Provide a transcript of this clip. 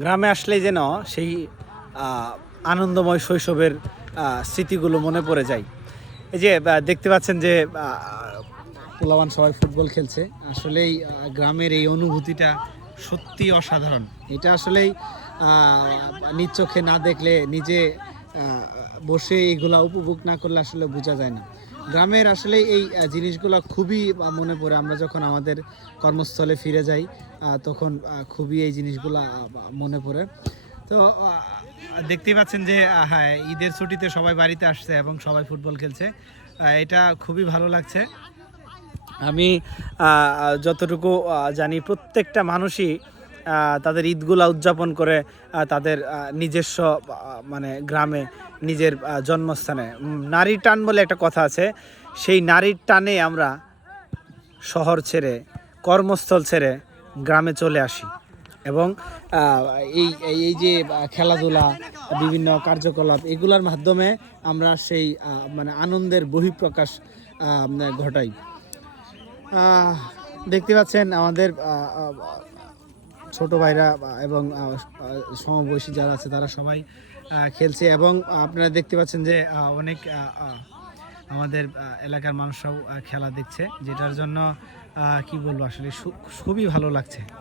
গ্রামে আসলেই যেন সেই আনন্দময় শৈশবের স্মৃতিগুলো মনে পড়ে যায়। এই যে দেখতে পাচ্ছেন যে পোলাওয়ান সবাই ফুটবল খেলছে, আসলেই গ্রামের এই অনুভূতিটা সত্যি অসাধারণ। এটা আসলেই নিজ চোখে না দেখলে, নিজে বসে এইগুলা উপভোগ না করলে আসলে বোঝা যায় না। গ্রামের আসলে এই জিনিসগুলো খুবই মনে পড়ে। আমরা যখন আমাদের কর্মস্থলে ফিরে যাই তখন খুবই এই জিনিসগুলো মনে পড়ে। তো দেখতেই পাচ্ছেন যে হ্যাঁ, ঈদের ছুটিতে সবাই বাড়িতে আসছে এবং সবাই ফুটবল খেলছে। এটা খুবই ভালো লাগছে। আমি যতটুকু জানি প্রত্যেকটা মানুষই তাদের ঈদগুলা উদযাপন করে তাদের নিজস্ব মানে গ্রামে, নিজের জন্মস্থানে। নারীর টান বলে একটা কথা আছে, সেই নারীর টানে আমরা শহর ছেড়ে, কর্মস্থল ছেড়ে গ্রামে চলে আসি এবং এই এই যে খেলাধুলা, বিভিন্ন কার্যকলাপ, এগুলোর মাধ্যমে আমরা সেই মানে আনন্দের বহিঃপ্রকাশ ঘটাই। দেখতে পাচ্ছেন আমাদের ছোট ভাইরা এবং সমবয়সী যারা আছে তারা সবাই খেলছে এবং আপনারা দেখতে পাচ্ছেন যে অনেক আমাদের এলাকার মানুষরাও খেলা দেখছে, যেটার জন্য কি বলবো, আসলে খুবই ভালো লাগছে।